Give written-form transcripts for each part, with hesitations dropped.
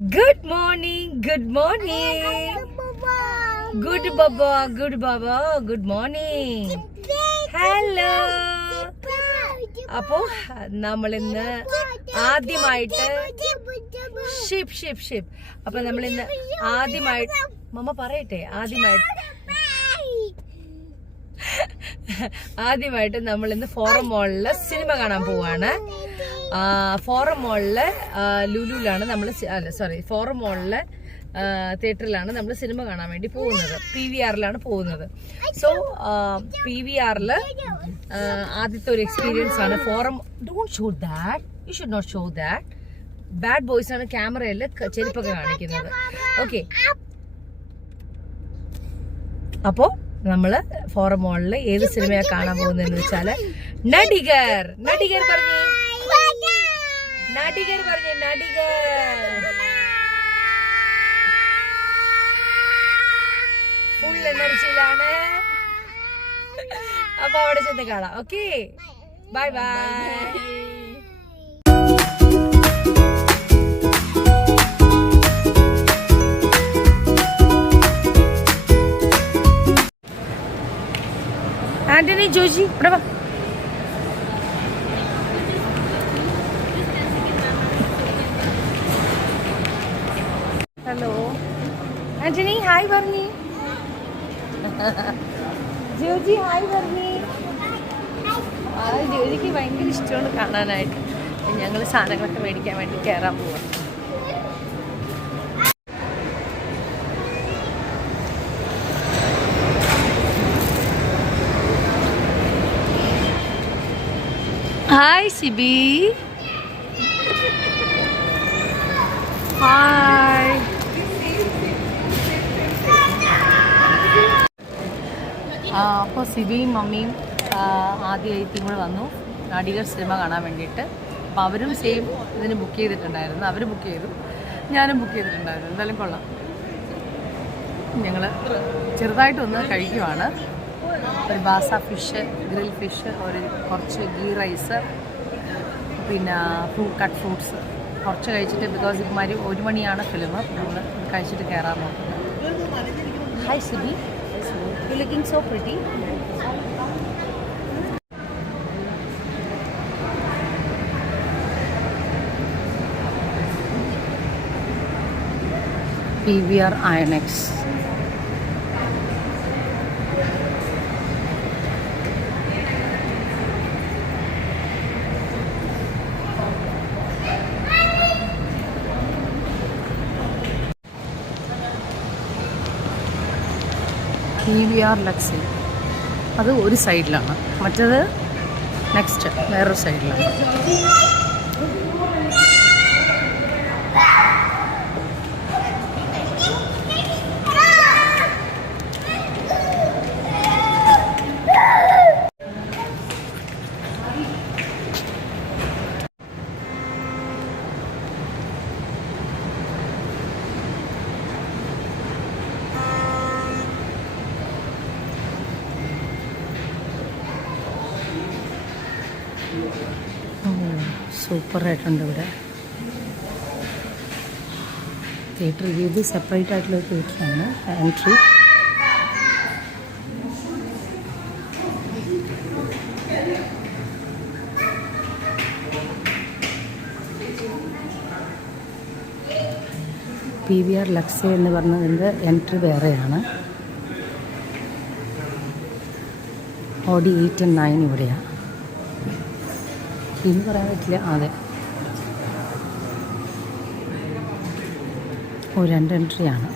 Good morning, good morning. Good Baba, good Baba, good morning. Hello. അപ്പോൾ നമ്മളിന്ന് ആദ്യമായിട്ട് ship അപ്പൊ നമ്മളിന്ന് ആദ്യമായിട്ട് മമ്മ പറയട്ടെ ആദ്യമായിട്ട് നമ്മളിന്ന് ഫോറം മോളില് സിനിമ കാണാൻ പോവാണ്. ഫോറം മോളില് ലുലുലാണ് നമ്മൾ ഫോറം മോളില് തിയേറ്ററിലാണ് നമ്മൾ സിനിമ കാണാൻ വേണ്ടി പോകുന്നത്. PVRലാണ് പോകുന്നത്. സോ PVRൽ ആദ്യത്തെ ഒരു എക്സ്പീരിയൻസ് ആണ് forum. Don't show that, you should not show that. Bad boys ആണ് ക്യാമറയിൽ ചെരുപ്പൊക്കെ കാണിക്കുന്നത്. ഓക്കെ, അപ്പോ നമ്മള് ഫോറം മോളില് ഏത് സിനിമയാണ് കാണാൻ പോകുന്നതെന്ന് വെച്ചാല് നടികർ പറഞ്ഞേ ഫുൾ എനർജിയിലാണ്. അപ്പൊ അവിടെ ചെന്ന് കാണാം. Okay, bye bye. Antony, Joji ഇവിടെ വാ. ഹലോ ആന്റണി, ഹായ് പറഞ്ഞി. ജോജി ഹായ് പറഞ്ഞി. ജോജിക്ക് ഭയങ്കര ഇഷ്ടമാണ് കാണാനായിട്ട്. ഞങ്ങൾ സാധനങ്ങളൊക്കെ മേടിക്കാൻ വേണ്ടി കയറാൻ പോവാം. ഹായ് സിബി. ഹായ്. അപ്പോൾ സിബിയും മമ്മിയും ആദ്യമായിട്ട് കൂടെ വന്നു നടികർ സിനിമ കാണാൻ വേണ്ടിയിട്ട്. അപ്പോൾ അവരും സെയിം ഇതിന് ബുക്ക് ചെയ്തിട്ടുണ്ടായിരുന്നു. അവർ ബുക്ക് ചെയ്തു, ഞാനും ബുക്ക് ചെയ്തിട്ടുണ്ടായിരുന്നു. എന്തായാലും കൊള്ളാം. ഞങ്ങൾ ചെറുതായിട്ടൊന്ന് കഴിക്കുവാണ്. ഒരു ബാസ ഫിഷ്, ഗ്രിൽ ഫിഷ്, കുറച്ച് ഗീ റൈസ്, പിന്നെ കട്ട് ഫ്രൂട്ട്സ് കുറച്ച് കഴിച്ചിട്ട്, ബിക്കോസ് ഇമാര് 1 മണിയാണ് ഫിലിം, നമ്മൾ കഴിച്ചിട്ട് കയറാൻ നോക്കുന്നത്. Hi Sibi, you looking so pretty. PVR INX. PVR ലക്സി അത് ഒരു സൈഡിലാണ്, മറ്റേത് നെക്സ്റ്റ് വേറൊരു സൈഡിലാണ്. സൂപ്പറായിട്ടുണ്ട് ഇവിടെ തിയേറ്റർ. ഇത് സെപ്പറേറ്റ് ആയിട്ടുള്ള തിയേറ്ററാണ്. എൻട്രി PVR ലക്സി എന്ന് പറഞ്ഞതിൻ്റെ എൻട്രി വേറെയാണ്. ഓഡി 8 and 9 ഇവിടെയാണ്. ഇനി പറയാൻ പറ്റില്ല. അതെ, 2 എൻട്രിയാണ്.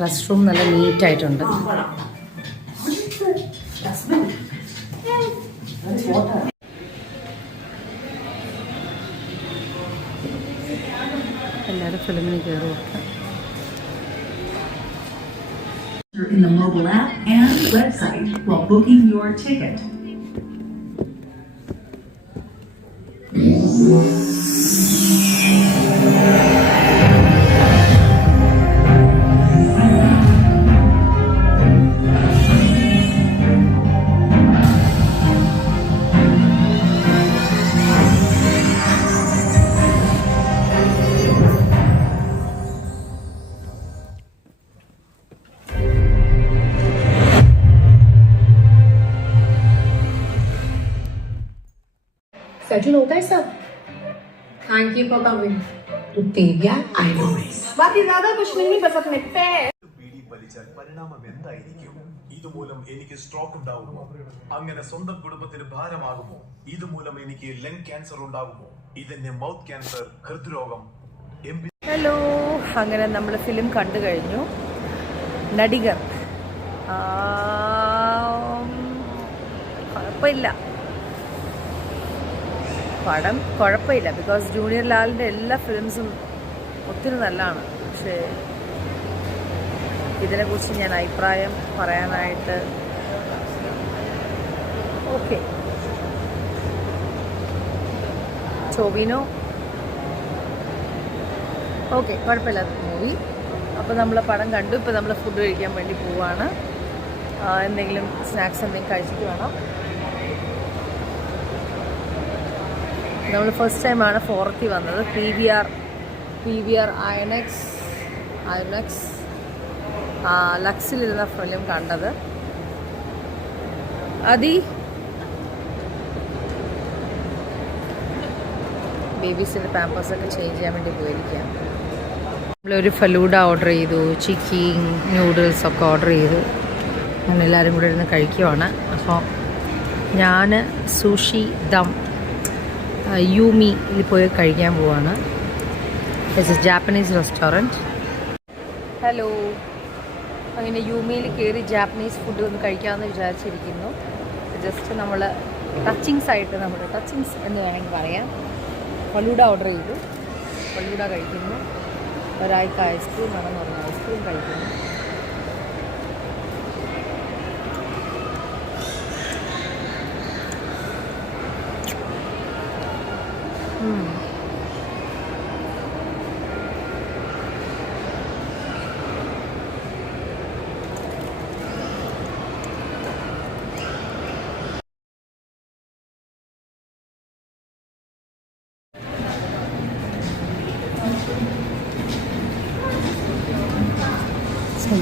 റെസ്റ്റ് റൂം നല്ല നീറ്റായിട്ടുണ്ട്. എല്ലാവരും ഫിലിമിന് കയറും. In the mobile app and website while booking your ticket. Arjun होता है सब. Thank you for coming. To Tevya, I know. बाकी ज्यादा कुछ नहीं बस अपने पैर. ബീഡി വലിച്ചാൽ പരിണാമം എന്തായിരിക്കും? ഇതുമൂലം എനിക്ക് സ്ട്രോക്ക് ഉണ്ടാകുമോ? അങ്ങനെ സ്വന്തം കുടുംബത്തിന് ഭാരമാകുമോ? ഇതുമൂലം എനിക്ക് ലങ് ക്യാൻസർ ഉണ്ടാകുമോ? ഇതെന്നെ മൗത്ത് ക്യാൻസർ, ഹൃദ്രോഗം. ഹലോ, അങ്ങനെ നമ്മൾ ഫിലിം കണ്ടു കഴിഞ്ഞു. നടികർ കുഴപ്പമില്ല, പടം കുഴപ്പമില്ല. ബിക്കോസ് ജൂനിയർ ലാലിൻ്റെ എല്ലാ ഫിലിംസും ഒത്തിരി നല്ലതാണ്. പക്ഷേ ഇതിനെക്കുറിച്ച് ഞാൻ അഭിപ്രായം പറയാനായിട്ട് ഓക്കെ. ടോവിനോ ഓക്കെ, കുഴപ്പമില്ലാത്ത മൂവി. അപ്പോൾ നമ്മൾ പടം കണ്ടു. ഇപ്പോൾ നമ്മൾ ഫുഡ് കഴിക്കാൻ വേണ്ടി പോവുകയാണ്. എന്തെങ്കിലും സ്നാക്സ് എന്തെങ്കിലും കഴിച്ചിട്ട് വേണം. നമ്മൾ ഫസ്റ്റ് ടൈമാണ് 4th വന്നത്. PVR ഐനക്സ് ലക്സിലിരുന്ന ഫിലിം കണ്ടത്. ബേബീസിൻ്റെ പാമ്പേഴ്സൊക്കെ ചേഞ്ച് ചെയ്യാൻ വേണ്ടി പോയിരിക്കാം. നമ്മളൊരു ഫലൂഡ ഓർഡർ ചെയ്തു, ചിക്കി നൂഡിൽസൊക്കെ ഓർഡർ ചെയ്തു. അങ്ങനെ എല്ലാവരും കൂടെ ഇരുന്ന് കഴിക്കുവാണ്. അപ്പോൾ ഞാൻ സുഷി ദം യൂമിയിൽ പോയി കഴിക്കാൻ പോവാണ്. It's A Japanese restaurant. Hello, അങ്ങനെ യൂമിയിൽ കയറി ജാപ്പനീസ് ഫുഡ് ഒന്ന് കഴിക്കാമെന്ന് വിചാരിച്ചിരിക്കുന്നു. ജസ്റ്റ് നമ്മൾ ടച്ചിങ്സ് എന്ന് വേണമെങ്കിൽ പറയാം. ഫലൂഡ ഓർഡർ ചെയ്തു, ഫലൂഡ കഴിക്കുന്നു. ഒരാൾക്ക് ഐസ്ക്രീം വേണമെന്ന് പറഞ്ഞു, ഐസ്ക്രീം കഴിക്കുന്നു.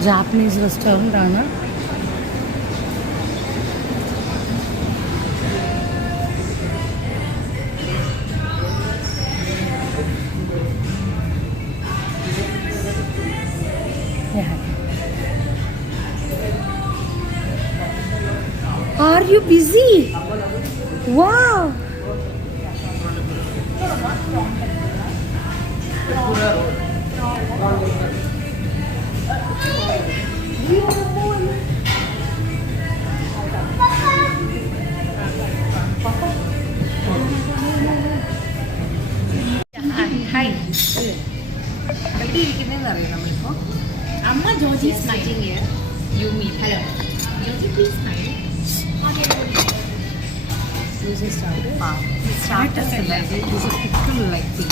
ജാപ്പനീസ് റെസ്റ്റോറൻ്റ് ആണ്. Are you busy? Wow. Hi, എവിടെ ഇരിക്കുന്നതെന്ന് അറിയാം നമ്മളിപ്പോൾ. അമ്മ ജോജി സ്മൈലിംഗ് യൂമി. Hello Joji please smile. Starters അല്ല, ഇത് pickle like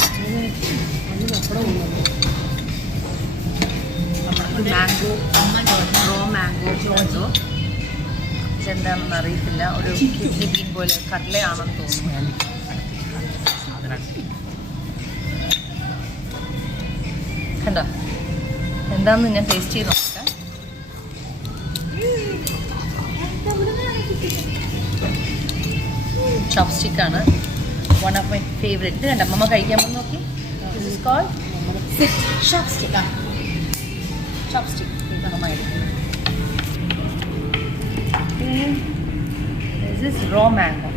mango, raw mango ചോന്തോ ഇതെന്താണെന്ന് അറിയത്തില്ല. ഒരു കിഡ്നി ബീൻ പോലെ കടലയാണെന്ന് തോന്നുന്നു. കണ്ടോ, എന്താണെന്ന് ഞാൻ ടേസ്റ്റ് ചെയ്ത് നോക്കാം. ചോപ്സ്റ്റിക്കാണ്, വൺ ഓഫ് മൈ ഫേവറേറ്റ്. ഇത് കണ്ട മമ്മ കഴിക്കാൻ പോകുന്ന നോക്കി. This is called chopstick. Chopstick മമ്മ കഴിക്കുന്നു. This is raw mango.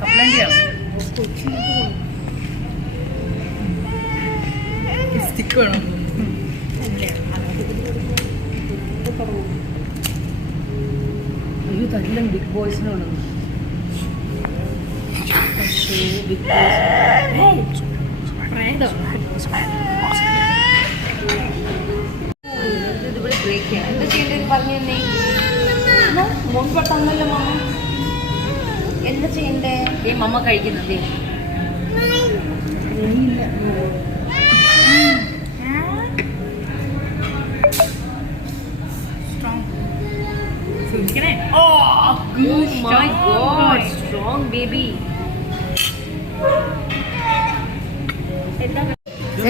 കപ്പലണ്ടിയാണ്. സ്റ്റിക്ക് വേണം. അയ്യോ, തരില്ല. ബിഗ് ബോയ്സിനുള്ളത്. പക്ഷേ ബിഗ് ബോയ്സ് ഇതുപോലെ ബ്രേക്ക് ചെയ്യണം. എന്താ ചെയ്യേണ്ടത് പറഞ്ഞു തന്നെ. മുൻപെട്ടന്നല്ലോ മമ്മ. എന്താ ചെയ്യണ്ടേ? മമ്മ കഴിക്കുന്നത് സ്ട്രോങ് ബേബി.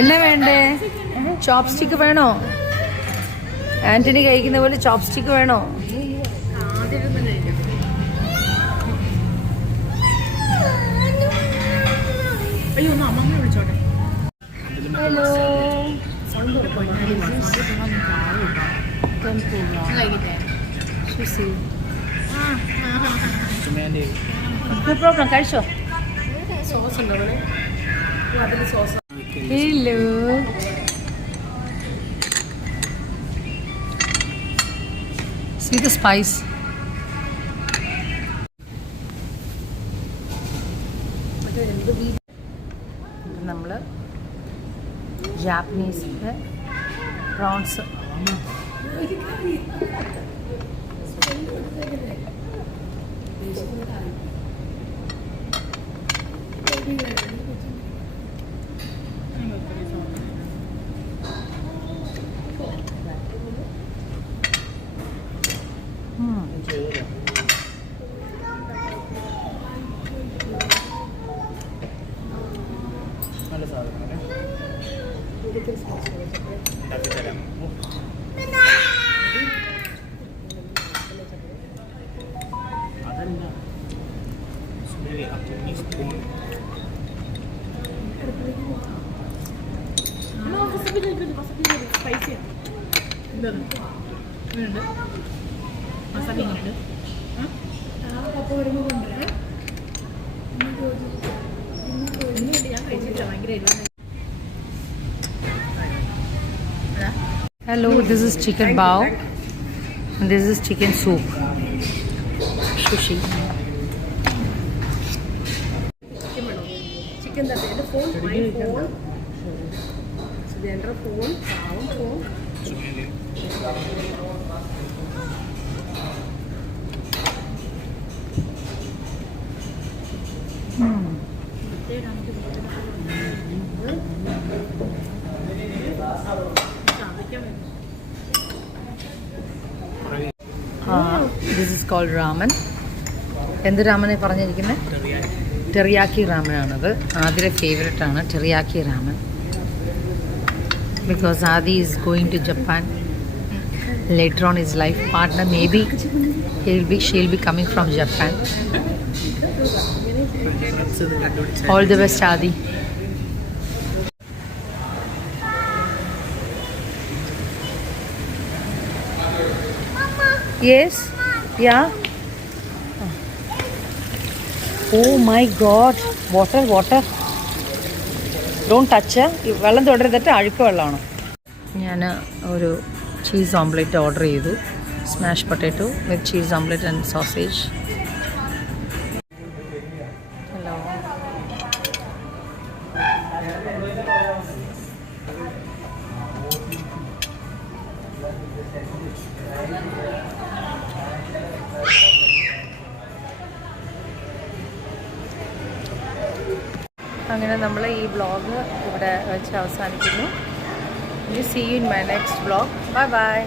എന്നാ വേണ്ടേ? ചോപ്സ്റ്റിക്ക് വേണോ? ആന്റണി കഴിക്കുന്ന പോലെ ചോപ്സ്റ്റിക്ക് വേണോ? അയ്യോ ഒന്ന് അമ്മമ്മ വിളിച്ചോട്ടെ. ഹലോ. കഴിച്ചോ? സോസ് ഉണ്ടോ അവിടെ? അതിൽ sauce. Hello. See the spice. നമ്മൾ ജാപ്പനീസിൻ്റെ prawns Hello, this is chicken bao and this is chicken soup. Sushi. Chicken തട്ടേൻ്റെ phone, my phone, Sudhendra phone, പാവം phone. This is called ramen. എന്ത് രാമനെ പറഞ്ഞിരിക്കുന്നത്? ടെറിയാക്കി റാമനാണത്. ആദിയുടെ ഫേവറേറ്റ് ആണ് ടെറിയാക്കി ramen. Because Adi is going to Japan later on his life partner. Maybe she'll be coming from Japan. All the best, Adi. Yes. Yeah. Oh my God. Water. Don't touch. വെള്ളം തൊടരുതിട്ട് അഴുക്ക് വെള്ളമാണ്. ഞാൻ ഒരു cheese omelette order ചെയ്തു. Smash potato with cheese omelette and sausage. Hello. അങ്ങനെ നമ്മൾ ഈ vlog ഇവിടെ വെച്ച് അവസാനിക്കുന്നു. See you in my next vlog. Bye bye.